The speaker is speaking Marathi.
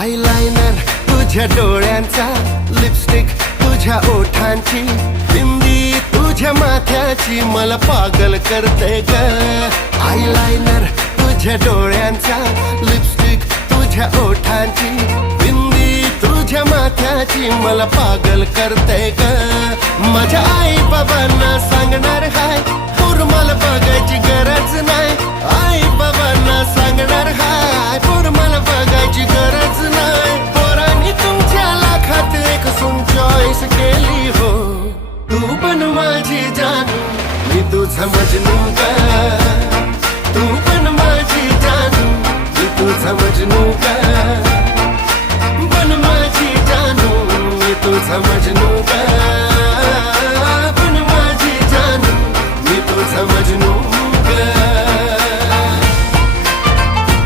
आयलाइनर तुझ्या डोळ्यांचा, लिपस्टिक तुझ्या ओठांची, बिंदी तुझ्या माथ्याची मला पागल करते ग. आयलाइनर तुझ्या डोळ्यांचा, लिपस्टिक तुझ्या ओठांची, बिंदी तुझ्या माथ्याची मला पागल करते ग. माझ्या आई बाबांना सांगणार हाय, पूर मला बघायची गरज नाही. आई बाबांना सांगणार हाय, पूर मला बघायची गरज नाही. पोरांनी तुमच्या लाखात एक सून चॉईस केली हो. तू पण माझी जानू, मी तुझा मजनू ग. तू पण माझी जानू, मी तुझा मजनू ग. पण माझी जानू, मी तुझा मजनू.